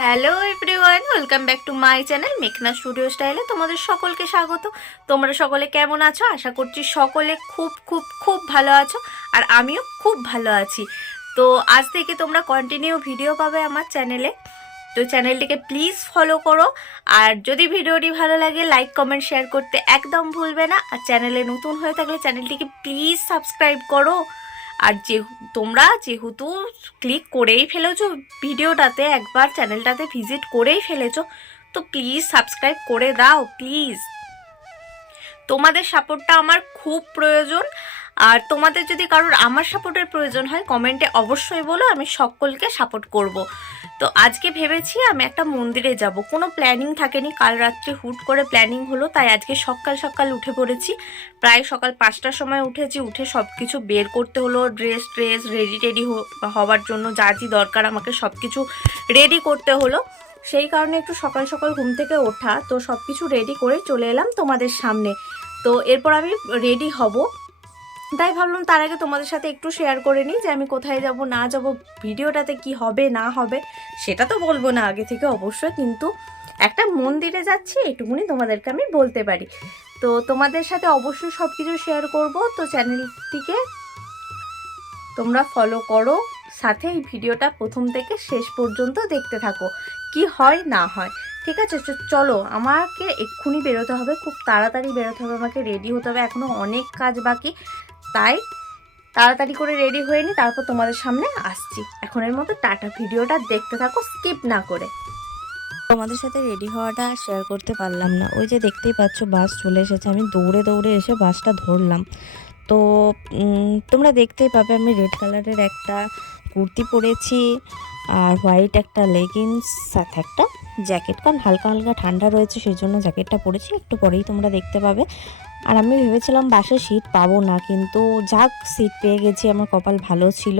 Hello everyone, welcome back to my channel মেঘনা studio স্টাইলে। তোমাদের সকলকে স্বাগত। তোমরা সকলে কেমন আছো? আশা করছি সকলে খুব খুব খুব ভালো আছো, আর আমিও খুব ভালো আছি। তো আজ থেকে তোমরা কন্টিনিউ ভিডিও পাবে আমার চ্যানেলে। তো চ্যানেলটিকে প্লিজ ফলো করো, আর যদি ভিডিওটি ভালো লাগে লাইক কমেন্ট শেয়ার করতে একদম ভুলবে না। আর চ্যানেলে নতুন হয়ে থাকলে চ্যানেলটিকে প্লিজ সাবস্ক্রাইব করো। আর তোমরা যেহেতু ক্লিক করেই ফেলেছো ভিডিওটাতে, একবার চ্যানেলটাতে ভিজিট করেই ফেলেছো, তো প্লিজ সাবস্ক্রাইব করে দাও প্লিজ। তোমাদের সাপোর্টটা আমার খুব প্রয়োজন। আর তোমাদের যদি কারোর আমার সাপোর্টের প্রয়োজন হয় কমেন্টে অবশ্যই বলো, আমি সকলকে সাপোর্ট করব। তো আজকে ভেবেছি আমি একটা মন্দিরে যাব, কোনো প্ল্যানিং থাকেনি, কাল রাত্রে হুট করে প্ল্যানিং হলো, তাই আজকে সকাল সকাল উঠে পড়েছি। প্রায় সকাল 5টার সময় উঠেছি, উঠে সব কিছু বের করতে হলো, ড্রেস রেডি টেডি হওয়ার জন্য যা যা দরকার আমাকে সব কিছু রেডি করতে হলো। সেই কারণে একটু সকাল সকাল ঘুম থেকে ওঠা, তো সব কিছু রেডি করে চলে এলাম তোমাদের সামনে। তো এরপর আমি রেডি হব, তাই ভাবলাম তার আগে তোমাদের সাথে একটু শেয়ার করে নিই যে আমি কোথায় যাব না যাব, ভিডিওটাতে কি হবে না হবে সেটা তো বলবো না আগে থেকে অবশ্যই, কিন্তু একটা মন্দিরে যাচ্ছি এটুকুনি তোমাদেরকে আমি বলতে পারি। তো তোমাদের সাথে অবশ্যই সব কিছু শেয়ার করব। তো চ্যানেলটিকে তোমরা ফলো করো, সাথে এই ভিডিওটা প্রথম থেকে শেষ পর্যন্ত দেখতে থাকো, কি হয় না হয়। ঠিক আছে, চলো, আমাকে এক্ষুনি বেরোতে হবে, খুব তাড়াতাড়ি বেরোতে হবে, আমাকে রেডি হতে হবে, এখনও অনেক কাজ বাকি। তাই তাড়াতাড়ি করে রেডি হয়ে নি, তারপর তোমাদের সামনে আসছি। এখনের মতো টাটা, ভিডিওটা দেখতে থাকো স্কিপ না করে। তোমাদের সাথে রেডি হওয়াটা শেয়ার করতে পারলাম না, ওই যে দেখতেই পাচ্ছ বাস চলে এসেছে, আমি দৌড়ে দৌড়ে এসে বাসটা ধরলাম। তো তোমরা দেখতেই পাবে আমি রেড কালারের একটা কুর্তি পরেছি, আর হোয়াইট একটা লেগিংস, সাথে একটা জ্যাকেট, কারণ হালকা হালকা ঠান্ডা রয়েছে সেই জন্য জ্যাকেটটা পরেছি, একটু পরেই তোমরা দেখতে পাবে। আর আমি ভেবেছিলাম বাসে সিট পাবো না, কিন্তু যাক সিট পেয়ে গেছি, আমার কপাল ভালো ছিল।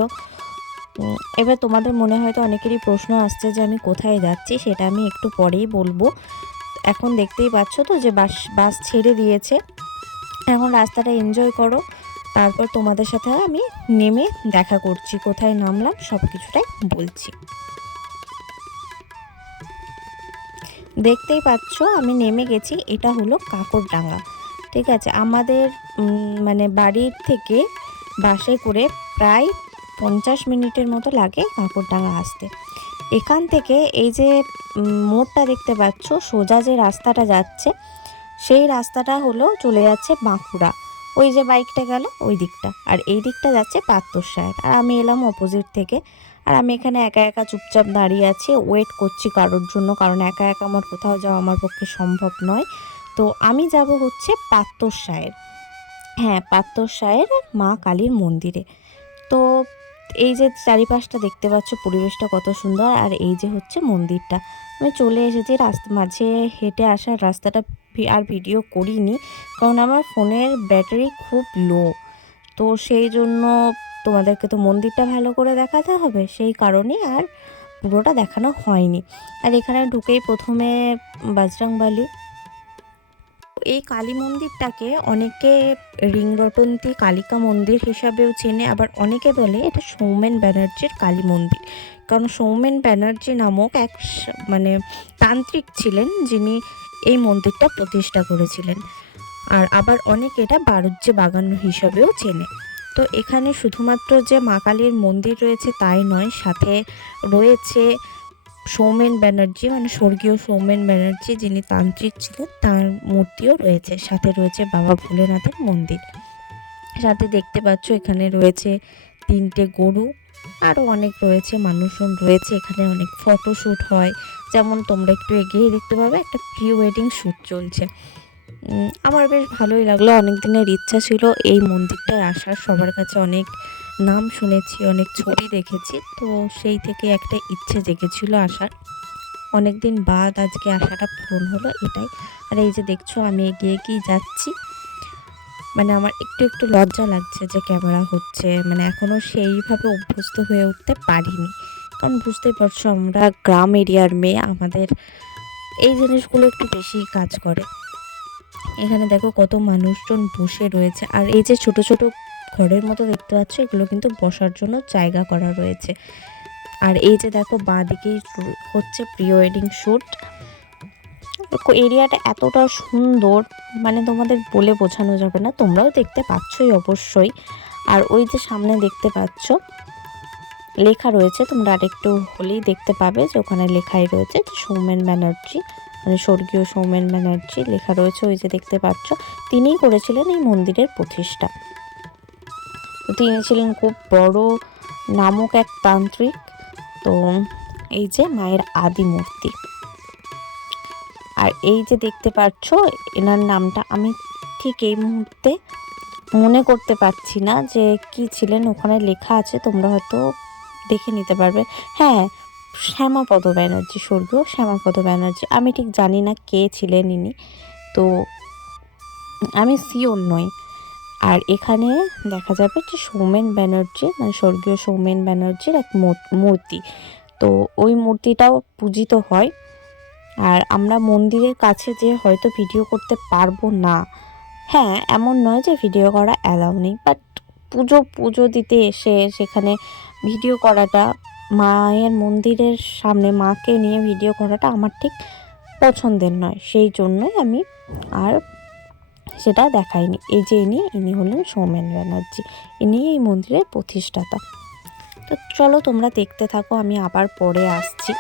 এবার তোমাদের মনে হয়তো অনেকেরই প্রশ্ন আসছে যে আমি কোথায় যাচ্ছি, সেটা আমি একটু পরেই বলবো। এখন দেখতেই পাচ্ছ তো যে বাস ছেড়ে দিয়েছে, এখন রাস্তাটা এনজয় করো, তারপর তোমাদের সাথে আমি নেমে দেখা করছি, কোথায় নামলাম সব কিছুটাই বলছি। দেখতেই পাচ্ছ আমি নেমে গেছি, এটা হলো কাকরডাঙ্গা। ঠিক আছে, আমাদের মানে বাড়ির থেকে বাসে করে প্রায় 50 মিনিটের মতো লাগে কাকরডাঙ্গা আসতে। এখান থেকে এই যে মোড়টা দেখতে পাচ্ছ, সোজা যে রাস্তাটা যাচ্ছে সেই রাস্তাটা হলো চলে যাচ্ছে বাঁকুড়া, ওই যে বাইকটা গেল ওই দিকটা, আর এই দিকটা যাচ্ছে পাত্রসাহেব। আর আমি এলাম অপোজিট থেকে, আর আমি এখানে একা একা চুপচাপ দাঁড়িয়ে আছি, ওয়েট করছি কারোর জন্য, কারণ একা একা আমার কোথাও যাওয়া আমার পক্ষে সম্ভব নয়। তো আমি যাব হচ্ছে পাত্রসাহেব, হ্যাঁ পাত্রসাহেব মা কালীর মন্দিরে। তো এই যে চারিপাশটা দেখতে পাচ্ছ, পরিবেশটা কত সুন্দর, আর এই যে হচ্ছে মন্দিরটা। আমি চলে এসেছি, রাস্তা মাঝে হেঁটে আসার রাস্তাটা আর ভিডিও করিনি, কারণ আমার ফোনের ব্যাটারি খুব লো, তো সেই জন্য তোমাদেরকে তো মন্দিরটা ভালো করে দেখাতে হবে, সেই কারণে আর পুরোটা দেখানো হয়নি। আর এখানে ঢুকেই প্রথমে বজরংবলী, এই কালী মন্দিরটাকে অনেকে রিংরটন্তী কালিকা মন্দির হিসাবেও চেনে, আবার অনেকে বলে এটা সৌমেন ব্যানার্জির কালী মন্দির, কারণ সৌমেন ব্যানার্জি নামক এক মানে তান্ত্রিক ছিলেন যিনি এই মন্দিরটা প্রতিষ্ঠা করেছিলেন। আর আবার অনেকে এটা বারুজ্যে বাগান হিসাবেও চেনে। তো এখানে শুধুমাত্র যে মা কালীর মন্দির রয়েছে তাই নয়, সাথে রয়েছে সৌমেন ব্যানার্জি মানে স্বর্গীয় সৌমেন ব্যানার্জি যিনি তান্ত্রিক ছিলেন তার মূর্তিও রয়েছে, সাথে রয়েছে বাবা ভোলেনাথের মন্দির, সাথে দেখতে পাচ্ছ এখানে রয়েছে 3টে গরু, আরও অনেক রয়েছে, মানুষজন রয়েছে, এখানে অনেক ফটোশ্যুট হয়, যেমন তোমরা একটু এগিয়ে দেখতে পাবে একটা প্রি ওয়েডিং শ্যুট চলছে। আমার বেশ ভালোই লাগলো, অনেক দিনের ইচ্ছা ছিল এই মন্দিরটায় আসার, সবার কাছে অনেক নাম শুনেছি, অনেক ছবি দেখেছি, তো সেই থেকে একটা ইচ্ছে জেগেছিল আসার, অনেক দিন বাদ আজকে আশাটা পূরণ হলো এটাই। আর এই যে দেখছো আমি এগিয়ে এগিয়ে যাচ্ছি, মানে আমার একটু একটু লজ্জা লাগছে যে ক্যামেরা হচ্ছে, মানে এখনও সেইভাবে অভ্যস্ত হয়ে উঠতে পারিনি, কারণ বুঝতেই পারছো আমরা গ্রাম এরিয়ার মেয়ে, আমাদের এই জিনিসগুলো একটু বেশি কাজ করে। এখানে দেখো কত মানুষজন বসে রয়েছে, আর এই যে ছোট ছোট ঘরের মতো দেখতে পাচ্ছ এগুলো কিন্তু বসার জন্য জায়গা করা রয়েছে। আর এই যে দেখো বাঁদিকেই হচ্ছে প্রি ওয়েডিং শ্যুট। এরিয়াটা এতটা সুন্দর, মানে তোমাদের বলে বোঝানো যাবে না, তোমরাও দেখতে পাচ্ছই অবশ্যই। আর ওই যে সামনে দেখতে পাচ্ছ লেখা রয়েছে, তোমরা আরেকটু হলেই দেখতে পাবে যে ওখানে লেখাই রয়েছে যে সৌমেন ব্যানার্জি, মানে স্বর্গীয় সৌমেন ব্যানার্জি লেখা রয়েছে, ওই যে দেখতে পাচ্ছ। তিনিই করেছিলেন এই মন্দিরের প্রতিষ্ঠা। তো তিনি ছিলেন খুব বড় নামক এক তান্ত্রিক। তো এই যে মায়ের আদি মূর্তি। আর এই যে দেখতে পাচ্ছ এনার নামটা আমি ঠিক এই মুহূর্তে মনে করতে পারছি না যে কি ছিলেন, ওখানে লেখা আছে, তোমরা হয়তো দেখে নিতে পারবে। হ্যাঁ, শ্যামাপদ ব্যানার্জি, স্বর্গীয় শ্যামাপদ ব্যানার্জি। আমি ঠিক জানি না কে ছিলেন ইনি, তো আমি শিওর নই। আর এখানে দেখা যাবে যে সৌমেন ব্যানার্জি, মানে স্বর্গীয় সৌমেন ব্যানার্জির এক মূর্তি। তো ওই মূর্তিটাও পূজিত হয়। আর আমরা মন্দিরের কাছে যে হয়তো ভিডিও করতে পারবো না, হ্যাঁ এমন নয় যে ভিডিও করা অ্যালাউ নেই, বাট পুজো দিতে এসে সেখানে ভিডিও করাটা, মায়ের মন্দিরের সামনে মাকে নিয়ে ভিডিও করাটা আমার ঠিক পছন্দের নয়, সেই জন্যই আমি আর সেটা দেখাইনি। এই যে ইনি হলেন সৌমেন ব্যানার্জি, ইনি এই মন্দিরের প্রতিষ্ঠাতা। তো চলো তোমরা দেখতে থাকো, আমি আবার পরে আসছি।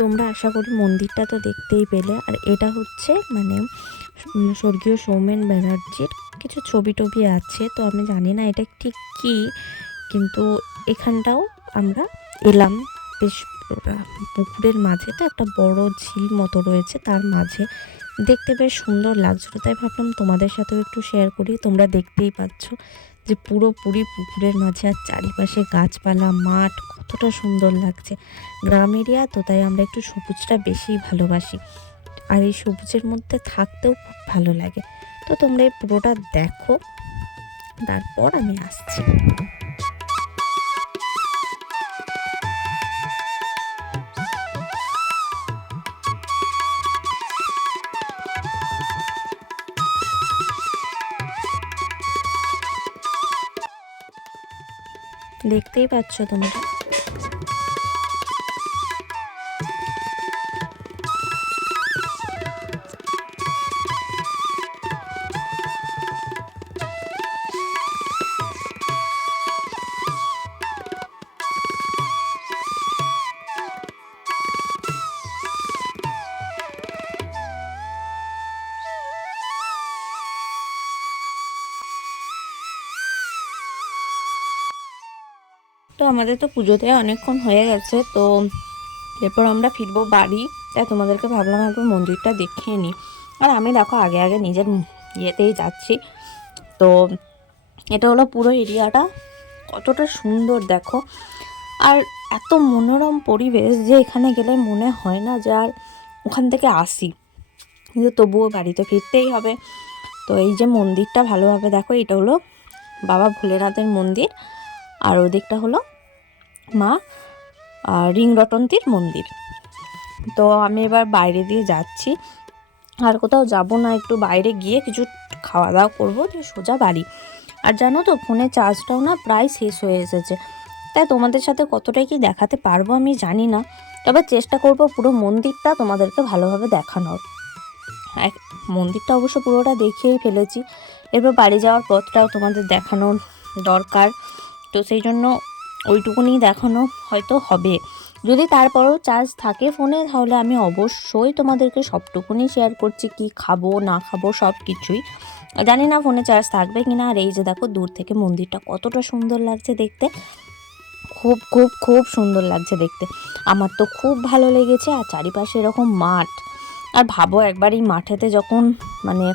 তোমরা আশা করি মন্দিরটা তো দেখতেই পেলে। আর এটা হচ্ছে মানে স্বর্গীয় সৌমেন ব্যানার্জির কিছু ছবি টবি আছে, তো আমি জানি না এটা ঠিক কী, কিন্তু এখানটাও আমরা এলাম। বেশ পুকুরের মাঝে তো একটা বড় ঝিল মতো রয়েছে, তার মাঝে দেখতে বেশ সুন্দর লাগছিল, তাই ভাবলাম তোমাদের সাথেও একটু শেয়ার করি। তোমরা দেখতেই পাচ্ছ যে পুরোপুরি পুকুরের মাঝে, আর চারিপাশে গাছপালা, মাঠ, কতটা সুন্দর লাগছে। গ্রাম এরিয়া তো, তাই আমরা একটু সবুজটা বেশি ভালোবাসি, আর এই সবুজের মধ্যে থাকতেও খুব ভালো লাগে। তো তোমরা এই পুরোটা দেখো, তারপর আমি আসছি। দেখতেই পাচ্ছ তোমরা। তো আমাদের তো পুজোতে অনেকক্ষণ হয়ে গেছে, তো এরপর আমরা ফিরবো বাড়ি, তাই তোমাদেরকে ভাবলাম একবার মন্দিরটা দেখিয়ে নিই। আর আমি দেখো আগে আগে নিজের ইয়েতেই যাচ্ছি। তো এটা হলো পুরো এরিয়াটা, কতটা সুন্দর দেখো। আর এত মনোরম পরিবেশ যে এখানে গেলে মনে হয় না যে আর ওখান থেকে আসি, কিন্তু তবুও বাড়িতে ফিরতেই হবে। তো এই যে মন্দিরটা ভালোভাবে দেখো, এটা হলো বাবা ভোলেনাথের মন্দির, আর ওদিকটা হলো মা রিংরটন্তীর মন্দির। তো আমি এবার বাইরে দিয়ে যাচ্ছি, আর কোথাও যাব না, একটু বাইরে গিয়ে কিছু খাওয়া দাওয়া করবো, দিয়ে সোজা বাড়ি। আর জানো তো ফোনে চার্জটাও না প্রায় শেষ হয়ে এসেছে, তাই তোমাদের সাথে কতটাই কি দেখাতে পারবো আমি জানি না, তবে চেষ্টা করব পুরো মন্দিরটা তোমাদেরকে ভালোভাবে দেখানোর। মন্দিরটা অবশ্য পুরোটা দেখিয়েই ফেলেছি, এরপর বাড়ি যাওয়ার পথটাও তোমাদের দেখানোর দরকার, তো সেই জন্য ওইটুকুনি দেখানো হয়তো হবে। যদি তারপরেও চার্জ থাকে ফোনে, তাহলে আমি অবশ্যই তোমাদেরকে সবটুকুনি শেয়ার করছি, কি খাবো না খাবো সব কিছুই। জানি না ফোনে চার্জ থাকবে কিনা। আর এই যে দেখো দূর থেকে মন্দিরটা কতটা সুন্দর লাগছে দেখতে, খুব খুব খুব সুন্দর লাগছে দেখতে। আমার তো খুব ভালো লেগেছে। আর চারিপাশে এরকম মাঠ, আর ভাবো একবার এই মাঠেতে যখন মানে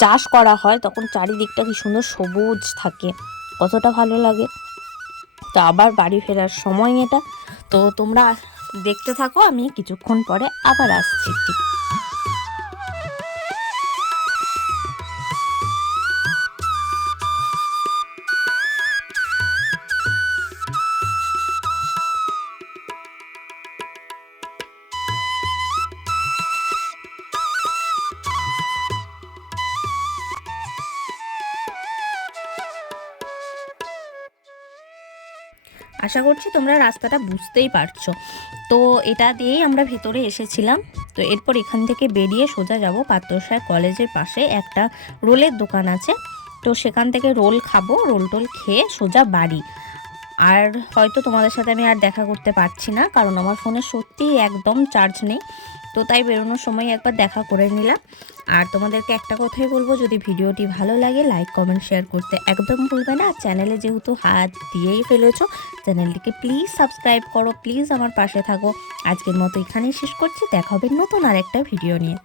চাষ করা হয় তখন চারিদিকটা কি সুন্দর সবুজ থাকে, কতটা ভালো লাগে। তো আবার বাড়ি ফেরার সময় এটা। তো তোমরা দেখতে থাকো, আমি কিছুক্ষণ পরে আবার আসছি। আশা করছি তোমরা রাস্তাটা বুঝতেই পারছো। তো এটা দিয়েই আমরা ভেতরে এসেছিলাম। তো এরপর এখান থেকে বেরিয়ে সোজা যাব পাত্রসায় কলেজের পাশে একটা রোলের দোকান আছে। তো সেখান থেকে রোল খাবো, রোল টোল খেয়ে সোজা বাড়ি। আর হয়তো তোমাদের সাথে আমি আর দেখা করতে পারছি না, কারণ আমার ফোনে সত্যিই একদম চার্জ নেই। তো তাই বেরোনোর সময় একবার দেখা করে নিলাম। আর তোমাদেরকে একটা কথাই বলবো, যদি ভিডিওটি ভালো লাগে লাইক কমেন্ট শেয়ার করতে একদম ভুলবে না। আর চ্যানেলে যেহেতু হাত দিয়েই ফেলেছো, চ্যানেলটিকে প্লিজ সাবস্ক্রাইব করো, প্লিজ আমার পাশে থাকো। আজকের মতো এখানেই শেষ করছি, দেখা হবে নতুন আর একটা ভিডিও নিয়ে।